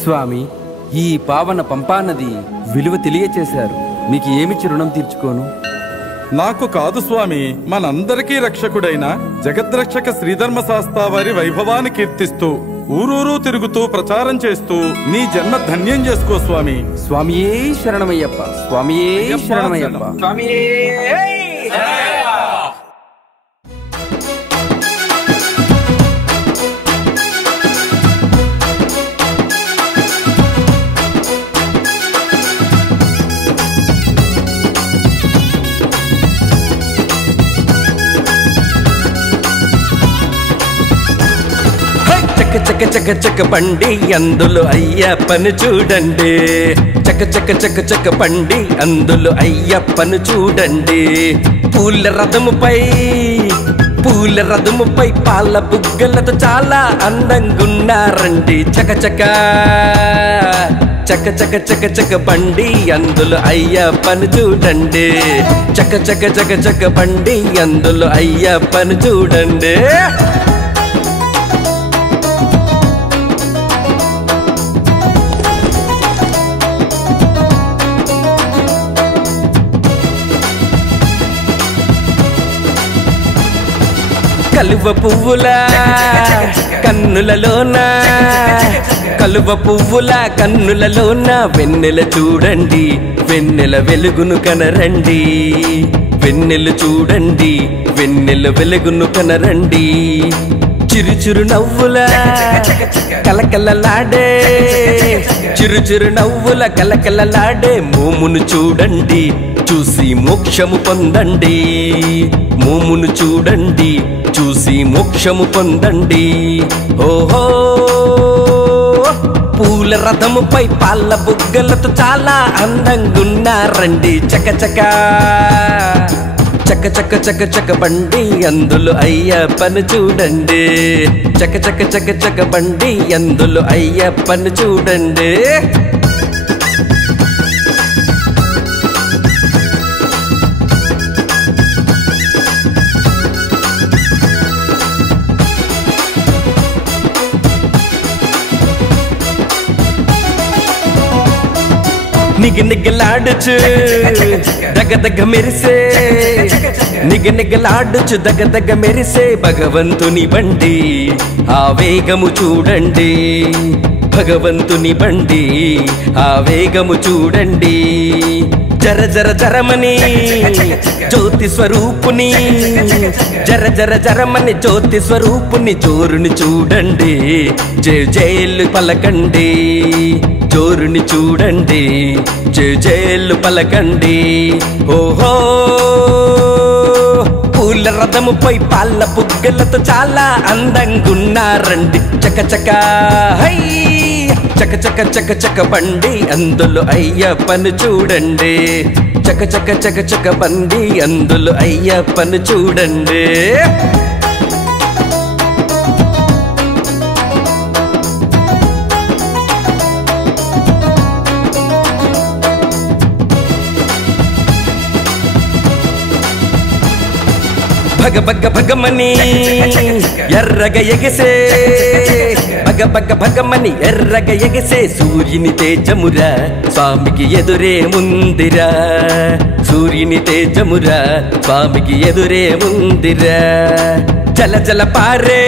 స్వామి, ఈ పావన పంపానది విలువ తెలియచేశారు. మీకు ఏమిచ్చి రుణం తీర్చుకోను? నాకు కాదు స్వామి, మనందరికీ రక్షకుడైన జగద్రక్షక శ్రీధర్మశాస్త్ర వారి వైభవాన్ని కీర్తిస్తూ ఊరూరు తిరుగుతూ ప్రచారం చేస్తూ నీ జన్మ ధన్యం చేసుకో స్వామి. స్వామియే శరణమయ్యప్ప, స్వామియే శరణమయ్యప్ప, స్వామియే. చక చక చక బండి అందులో అయ్యప్పను చూడండి. చక చక చక చక బండి అందులో అయ్యప్పను చూడండి. పూల రథముపై పాల బుగ్గలతో చాలా అందంగున్నారండి. చక చక చక చక చక చక బండి అందులో అయ్యప్పను చూడండి. చక చక చక చక బండి అందులో అయ్యప్పను చూడండి. కలువ పువ్వుల కన్నులలోన వెన్నెల చూడండి. వెన్నెల వెలుగును కనరండి. వెన్నెలు చూడండి, వెన్నెల వెలుగును కనరండి. చిరుచిరు నవ్వుల కలకలలాడే, చిరుచిరు నవ్వుల కలకలలాడే మోమును చూడండి. చూసి మోక్షము పొందండి. మోమును చూడండి, చూసి మోక్షము పొందండి. ఓహో, పూల రథముపై పాల బుగ్గలతో చాలా అందంగున్నారండి. చక చక చక చక చక చక బండి అందులో అయ్యప్పను చూడండి. చక చక చక చక బండి అందులో అయ్యప్పను చూడండి. నిగనిగలాడుచు దగదగ మెరిసే, నిగనిగలాడుచు దగదగ మెరిసే భగవంతుని బండి. ఆ వేగము చూడండి, భగవంతుని బండి. ఆ వేగము చూడండి. జర జర జరమని జ్యోతి స్వరూపుని, జర జర జరమని జ్యోతి స్వరూపుని జోరుని చూడండి. జయ జయలు పలకండి. జోరుని చూడండి, జయ జయలు పలకండి. ఓహో, పూల రథముపై పాల బుగ్గలతో చాలా అందంగున్నారండి. చక చక హై, చక చక చక చక బండి అందులో అయ్యప్పను చూడండి. చక చక చక చక బండి అందులో అయ్యప్పను చూడండి. భగ భగ భగమని ఎర్రగ ఎగసే, భగ భగ భగమని ఎర్రగ ఎగసే సూర్యుని తేజమురా స్వామికి ఎదురే ముందిరా. సూర్యుని తేజమురా స్వామికి ఎదురే ముందిరా. జల జల పారే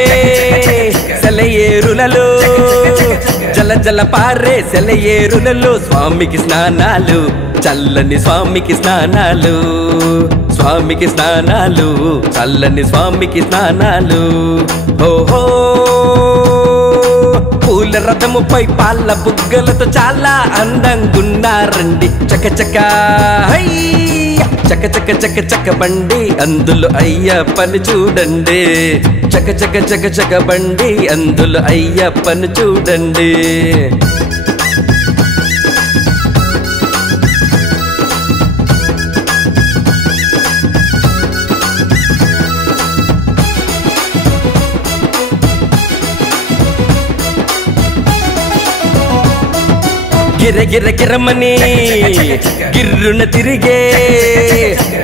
సెలయేరులలో, జల జల పారే సెలయేరులలో స్వామికి స్నానాలు. చల్లని స్వామికి స్నానాలు, స్వామికి స్నానాలు, చల్లని స్వామికి స్నానాలు. ఓహో, పూల రథముపై పాల బుగ్గలతో చాలా అందంగున్నారండి. చక చక హై, చక చక చక చక బండి అందులో అయ్యప్పను చూడండి. చక చక చక చక బండి అందులో అయ్యప్పను చూడండి. గిర గిర గిరమని గిర్రున తిరిగే,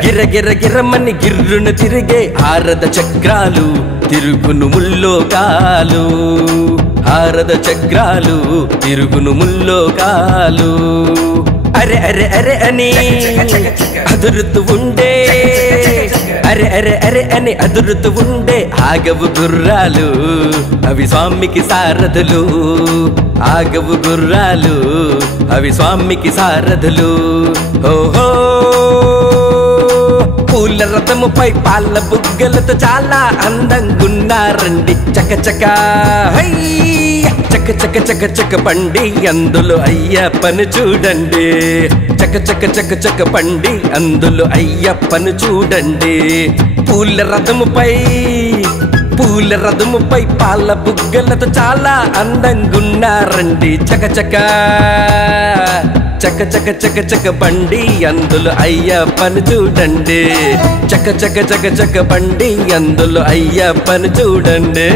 గిర గిర గిర గిరమని గిర్రును తిరిగే హారద చక్రాలు తిరుగును ముల్లోకాలు హారద చక్రాలు తిరుగును ముల్లోకాలు అరే అరే అరే అని అదురుతూ ఉండే అరే అరే అరే అని అదురుతూ ఉండే ఆగవు గుర్రాలు అవి స్వామికి సారథులు ఆగవు గుర్రాలు అవి స్వామికి సారథులు ఓహో పూల రథముపై పాల బుగ్గలతో చాలా అందంగున్నారండి చకచక చక చక చక చక పండి అందులో అయ్యప్పను చూడండి చక చక చక చక పండి అందులో అయ్యప్పను చూడండి పూల రథముపై పాల బుగ్గలతో చాలా అందంగున్నారండి చక చక చక చక చక చక బండి అందులో అయ్యప్పను చూడండి చక చక చక చక బండి అందులో అయ్యప్పను చూడండి